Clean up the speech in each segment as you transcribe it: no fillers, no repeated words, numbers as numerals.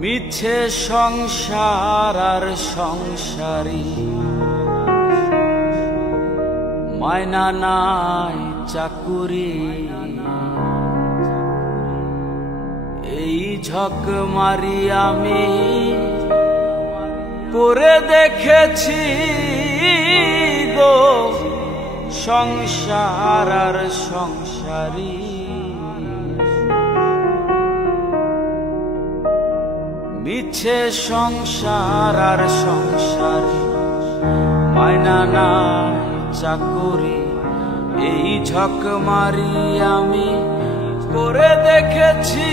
মিছে সংসার আর সংসারী, মায়না নাই চাকুরি। এই ঝক মারি আমি করে দেখেছি গো সংসার আর সংসারী। মিছে সংসার আর সংসারী, মায়না নাই চাকুরি। এই ঝক মারি আমি করে দেখেছি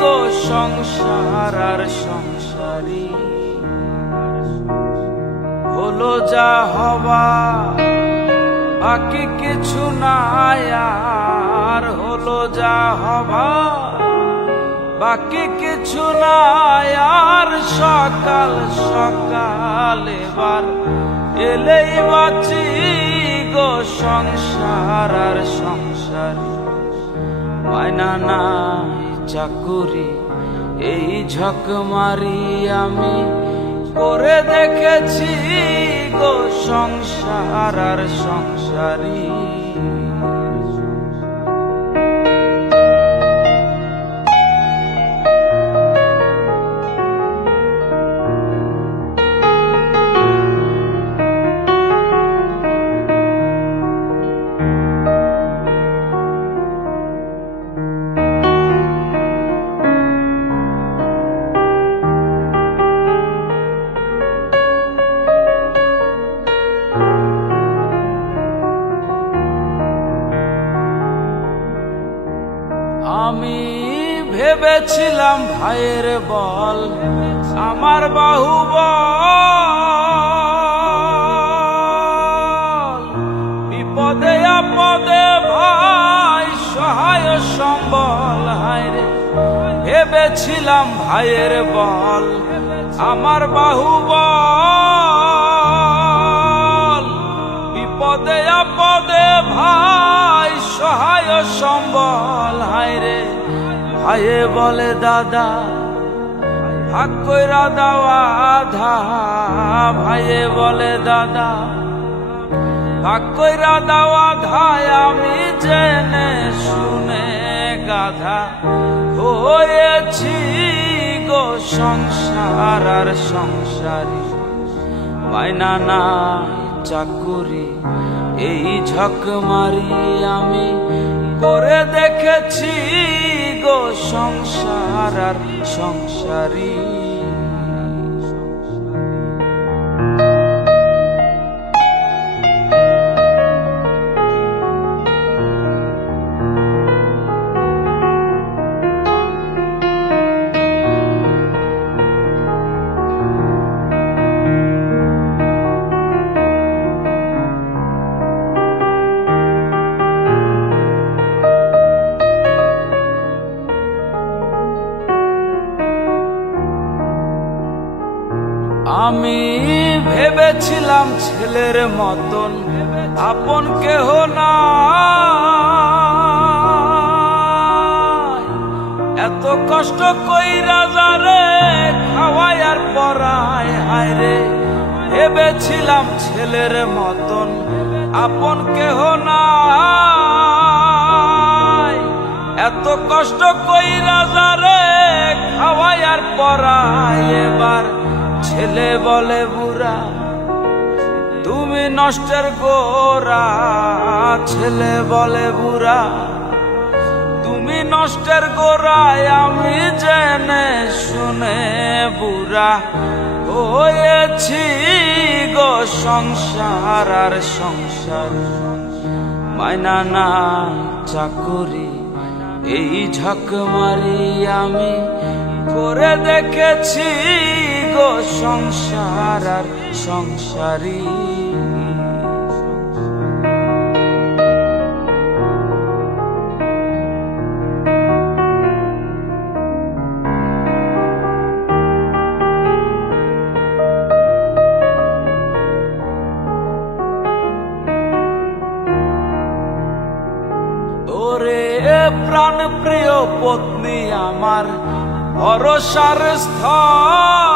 গো সংসার আর সংসারী। হলো যা হবা বাকি কিছু নাই আর, হলো যা হবা বাকি কিছু নাই আর। সকাল সকাল এবার এলেই বাঁচি গো সংসার আর সংসারী, মায়না নাই চাকুরি। এই ঝক মারি আমি করে দেখেছি গো সংসার আর সংসারী। আমি ভেবেছিলাম ভাইয়ের বল আমার বাহুবল, বিপদে আপদে ভাই সহায় সম্বল। হায়রে ভেবেছিলাম ভাইয়ের বল আমার বাহুবল, বিপদে আপদে ভাই সহায় সম্বল। হায়রে ভাইয়ে বলে দাদা ভাগ কইরা দেওয়া আধা, ভাইয়ে বলে দাদা ভাগ কইরা দেওয়া ধায়। আমি জেনে শুনে গাধা হয়েছি গো সংসার আর সংসারী, মায়না নাই চাকুরি। এই ঝক মারি আমি করে দেখেছি গো সংসার আর সংসারী। আমি ভেবেছিলাম ছেলের মতন আপন কেহ নাই, এত কষ্ট কইরা যারে খাওয়াই আর পরায়। হায়রে ভেবেছিলাম ছেলের মতন আপন কেহ নাই, এত কষ্ট কইরা যারে খাওয়াই আর পরায়। এবার ছেলে বলে বুড়া তুমি নষ্টের গোড়া, ছেলে বলে বুড়া তুমি নষ্টের গোড়ায়। আমি জেনে শুনে বুড়া হয়েছি গো সংসার আর সংসারী, মায়না নাই চাকুরি। এই ঝক মারি আমি করে দেখেছি গো সংসার আর সংসারী। ওরে প্রাণ প্রিয় পত্নী আমার ভরসার স্থল